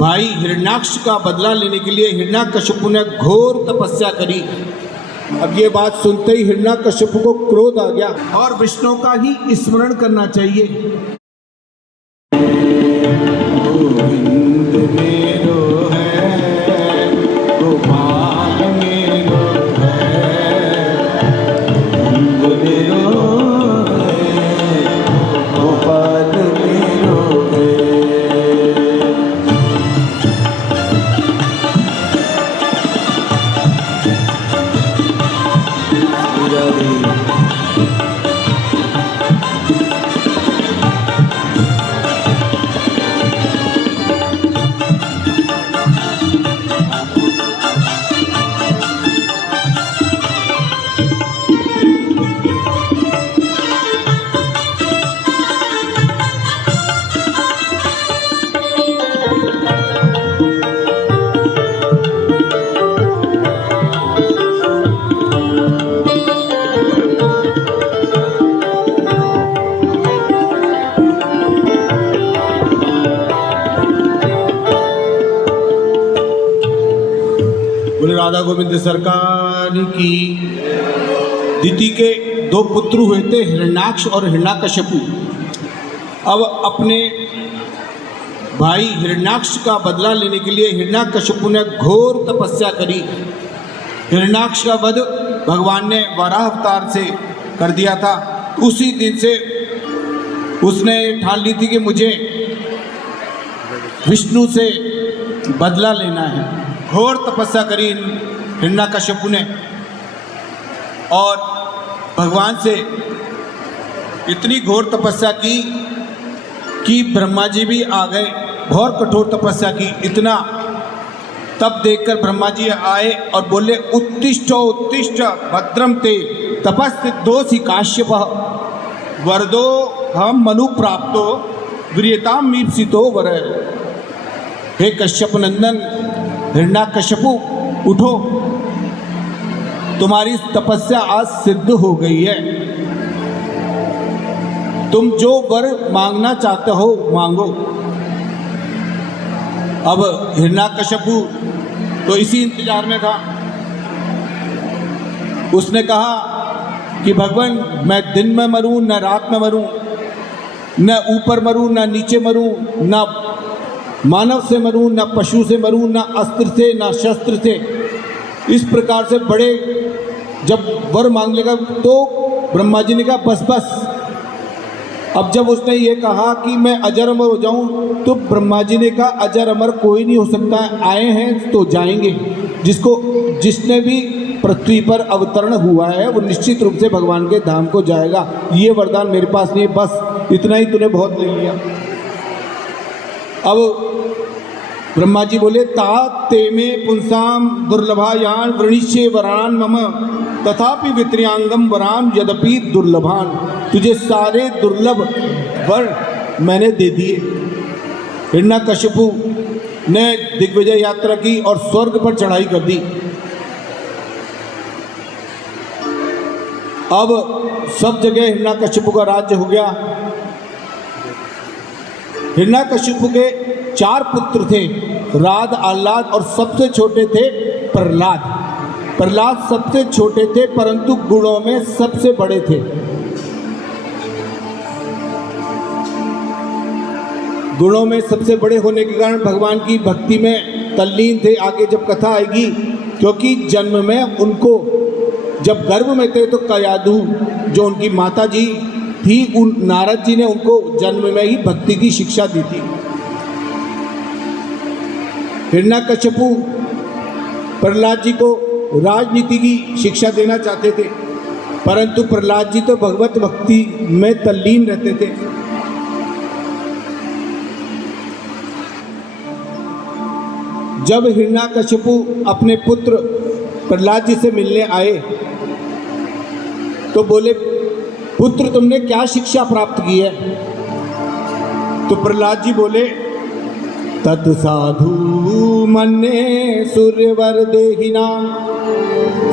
भाई हिरण्याक्ष का बदला लेने के लिए हिरण्याकशिपु ने घोर तपस्या करी। अब ये बात सुनते ही हिरण्याकशिपु को क्रोध आ गया और विष्णु का ही स्मरण करना चाहिए। गोविंद मेरो है, गोपाल मेरो है, गोविंद मेरो है, गोपाल मेरो है। राधा गोविंद सरकार की। दिति के दो पुत्र हुए थे, हिरण्याक्ष और हिरण्याकशिपु। अब अपने भाई हिरण्याक्ष का बदला लेने के लिए हिरण्याकशिपु ने घोर तपस्या करी। हिरण्याक्ष का वध भगवान ने वराह अवतार से कर दिया था। उसी दिन से उसने ठान ली थी कि मुझे विष्णु से बदला लेना है। घोर तपस्या करी हिरण्याकशिपु ने और भगवान से इतनी घोर तपस्या की कि ब्रह्मा जी भी आ गए। बहुत कठोर तपस्या की, इतना तब देखकर ब्रह्मा जी आए और बोले, उत्तिष्ठ उत्तिष्ठ भद्रम ते तपस्सिद्धोऽसि काश्यप वरदो हम मनु प्राप्तो वीर्यताम मीप्सितो वर। हे कश्यप नंदन हिरण्याकशिपु, उठो, तुम्हारी तपस्या आज सिद्ध हो गई है। तुम जो वर मांगना चाहते हो मांगो। अब हिरण्याकशिपु तो इसी इंतजार में था। उसने कहा कि भगवान, मैं दिन में मरूं न रात में मरूं, न ऊपर मरूं न नीचे मरूं, न मानव से मरूं न पशु से मरूं, न अस्त्र से न शस्त्र से। इस प्रकार से बड़े जब वर मांग लेगा तो ब्रह्मा जी ने कहा बस बस। अब जब उसने ये कहा कि मैं अजर अमर हो जाऊं तो ब्रह्मा जी ने कहा अजर अमर कोई नहीं हो सकता है, आए हैं तो जाएंगे। जिसने भी पृथ्वी पर अवतरण हुआ है वो निश्चित रूप से भगवान के धाम को जाएगा। ये वरदान मेरे पास नहीं है, बस इतना ही तूने बहुत ले लिया। अब ब्रह्मा जी बोले, तात ते में पुंसाम दुर्लभायान वृणीष्ये वरान मम तथापि वित्रियांगम वराम यद्यपि दुर्लभान। तुझे सारे दुर्लभ वर मैंने दे दिए। हिरण्याकशिपु ने दिग्विजय यात्रा की और स्वर्ग पर चढ़ाई कर दी। अब सब जगह हिरण्याकशिपु का राज्य हो गया। हिरण्याकशिपु के 4 पुत्र थे, राध, आह्लाद और सबसे छोटे थे प्रहलाद। प्रहलाद सबसे छोटे थे परंतु गुणों में सबसे बड़े थे। गुणों में सबसे बड़े होने के कारण भगवान की भक्ति में तल्लीन थे। आगे जब कथा आएगी, क्योंकि जन्म में उनको जब गर्भ में थे तो कयाधु जो उनकी माता जी थी, उन नारद जी ने उनको जन्म में ही भक्ति की शिक्षा दी थी। हिरण्याकशिपु प्रहलाद जी को राजनीति की शिक्षा देना चाहते थे, परंतु प्रहलाद जी तो भगवत भक्ति में तल्लीन रहते थे। जब हिरण्याकशिपु अपने पुत्र प्रहलाद जी से मिलने आए तो बोले, पुत्र तुमने क्या शिक्षा प्राप्त की है? तो प्रहलाद जी बोले, तत्साधु मन्ये सूर्यवर देहिना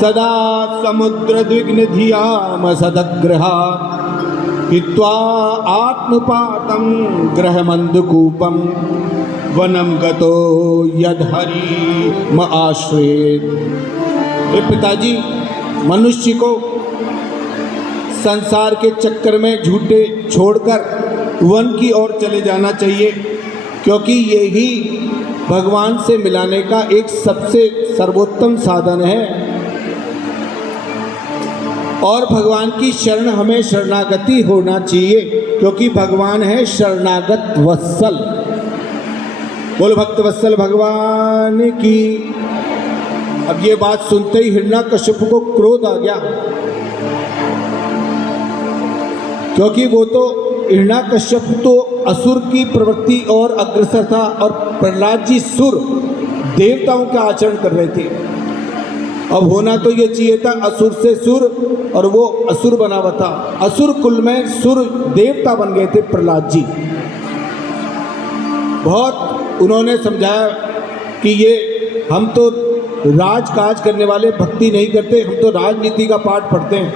सदा समुद्र द्विग्न धियाम सदग्रहा हित्वा आत्मपातं ग्रहमंदकूपम वनम गतो यद हरि म आश्रयेत। हे पिताजी, मनुष्य को संसार के चक्कर में झूठे छोड़कर वन की ओर चले जाना चाहिए, क्योंकि यही भगवान से मिलाने का एक सबसे सर्वोत्तम साधन है। और भगवान की शरण हमें शरणागति होना चाहिए, क्योंकि भगवान है शरणागत वत्सल। बोल भक्त वत्सल भगवान की। अब ये बात सुनते ही हिरण्यकश्यप को क्रोध आ गया, क्योंकि वो तो हिरण्यकश्यप तो असुर की प्रवृत्ति और अग्रसर था, और प्रहलाद जी सुर देवताओं का आचरण कर रहे थे। अब होना तो ये चाहिए था असुर से सुर, और वो असुर बना हुआ था। असुर कुल में सुर देवता बन गए थे प्रहलाद जी। बहुत उन्होंने समझाया कि ये हम तो राजकाज करने वाले भक्ति नहीं करते, हम तो राजनीति का पाठ पढ़ते हैं।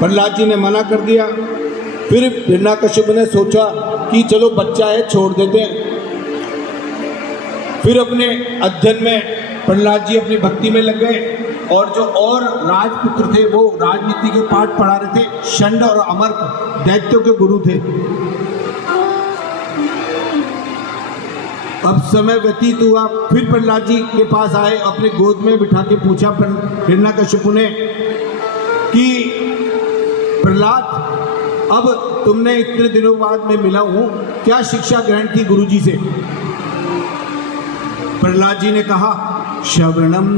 प्रहलाद जी ने मना कर दिया। फिर हिरण्यकश्यप ने सोचा कि चलो बच्चा है, छोड़ देते हैं। फिर अपने अध्ययन में प्रहलाद जी अपनी भक्ति में लग गए, और जो और राजपुत्र थे वो राजनीति के पाठ पढ़ा रहे थे। षंड और अमर्क दैत्यों के गुरु थे। अब समय व्यतीत हुआ, फिर प्रहलाद जी के पास आए, अपने गोद में बिठा के पूछा हिरण्यकश्यप ने कि प्रहलाद, अब तुमने इतने दिनों बाद मैं मिला हूं, क्या शिक्षा ग्रहण की गुरुजी से? प्रहलाद जी ने कहा, श्रवणम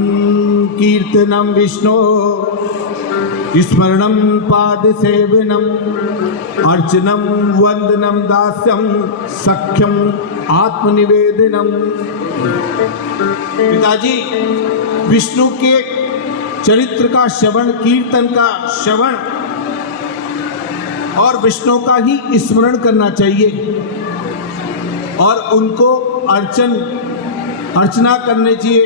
कीर्तनम विष्णु स्मरणम पाद सेवनम अर्चनम वंदनम दास्यम सख्यम आत्मनिवेदनम। पिताजी, विष्णु के चरित्र का श्रवण, कीर्तन का श्रवण और विष्णु का ही स्मरण करना चाहिए, और उनको अर्चना करनी चाहिए,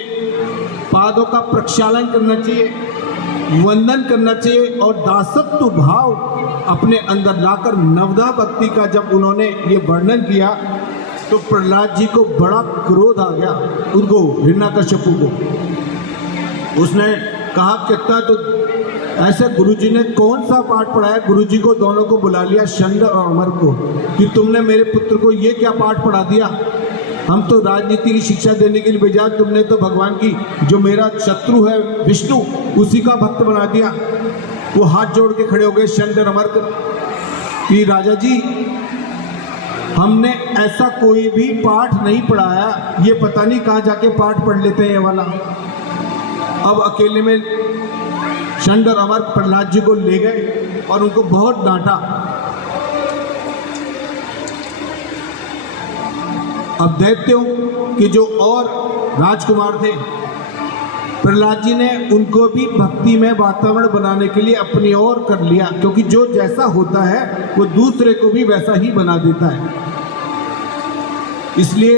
पादों का प्रक्षालन करना चाहिए, वंदन करना चाहिए, और दासत्व भाव अपने अंदर लाकर नवदा भक्ति का जब उन्होंने ये वर्णन किया तो प्रहलाद जी को बड़ा क्रोध आ गया, उनको हिरण्यकश्यप को। उसने कहा, कितना तो ऐसे गुरुजी ने कौन सा पाठ पढ़ाया? गुरुजी को दोनों को बुला लिया, षंड और अमर को, कि तुमने मेरे पुत्र को ये क्या पाठ पढ़ा दिया? हम तो राजनीति की शिक्षा देने के लिए भेजा, तुमने तो भगवान की, जो मेरा शत्रु है विष्णु, उसी का भक्त बना दिया। वो हाथ जोड़ के खड़े हो गए षंड और अमर कि राजा जी, हमने ऐसा कोई भी पाठ नहीं पढ़ाया, ये पता नहीं कहाँ जाके पाठ पढ़ लेते हैं ये वाला। अब अकेले में षंड और अमर प्रहलाद जी को ले गए और उनको बहुत डांटा। अब दैत्यों के जो और राजकुमार थे, प्रहलाद जी ने उनको भी भक्ति में वातावरण बनाने के लिए अपनी ओर कर लिया, क्योंकि जो जैसा होता है वो दूसरे को भी वैसा ही बना देता है। इसलिए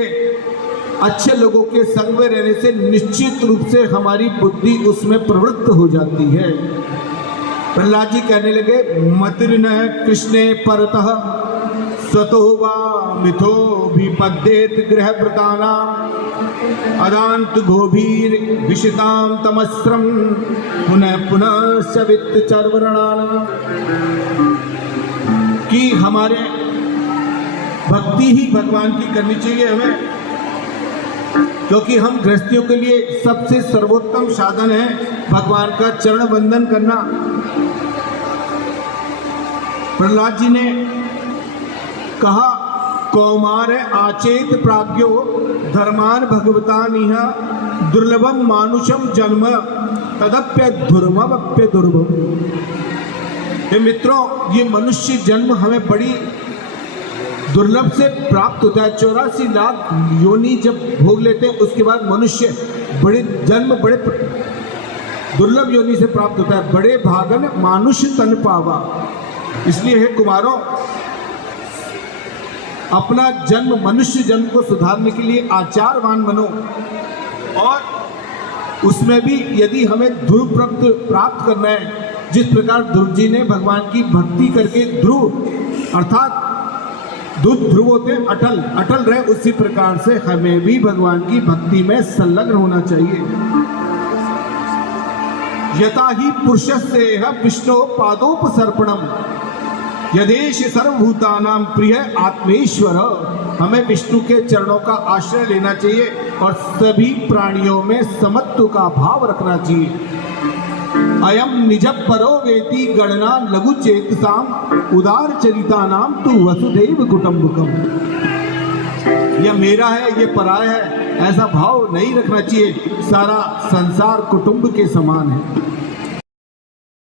अच्छे लोगों के संग में रहने से निश्चित रूप से हमारी बुद्धि उसमें प्रवृत्त हो जाती है। प्रहलाद जी कहने लगे, मतिर्न कृष्णे परतः स्वतो वा मिथो विपद्येत गृह व्रतानाम अदांत गोभीर विशिताम तमस्रम पुनः पुनः सवित चर्वरणानाम। कि हमारे भक्ति ही भगवान की करनी चाहिए हमें, क्योंकि हम गृहस्थियों के लिए सबसे सर्वोत्तम साधन है भगवान का चरण वंदन करना। प्रहलाद जी ने कहा, कौमार आचेत प्राज्ञो धर्मान भगवतानिह दुर्लभम मानुषम जन्म तदप्य दुर्मप्य दुर्भम। ये मित्रों, ये मनुष्य जन्म हमें बड़ी दुर्लभ से प्राप्त होता है। 84 लाख योनि जब भोग लेते हैं उसके बाद मनुष्य बड़े जन्म बड़े दुर्लभ योनि से प्राप्त होता है। बड़े भागन मानुष तन पावा। इसलिए हे कुमारों, अपना जन्म, मनुष्य जन्म को सुधारने के लिए आचारवान बनो, और उसमें भी यदि हमें ध्रुव प्राप्त करना है, जिस प्रकार ध्रुव जी ने भगवान की भक्ति करके ध्रुव अर्थात दूध ध्रुव होते हैं अटल, अटल रहे, उसी प्रकार से हमें भी भगवान की भक्ति में संलग्न होना चाहिए। यथा ही पुरुषस्य विष्णु पादोपसर्पणम यदेश सर्वभूतानां प्रिय आत्मेश्वर। हमें विष्णु के चरणों का आश्रय लेना चाहिए और सभी प्राणियों में समत्व का भाव रखना चाहिए। अयम निज परो वेति गणना लघु चेतसाम उदार चरिता नाम तु वसुदेव कुटुंबकम। यह मेरा है, ये पराया है, ऐसा भाव नहीं रखना चाहिए। सारा संसार कुटुंब के समान है।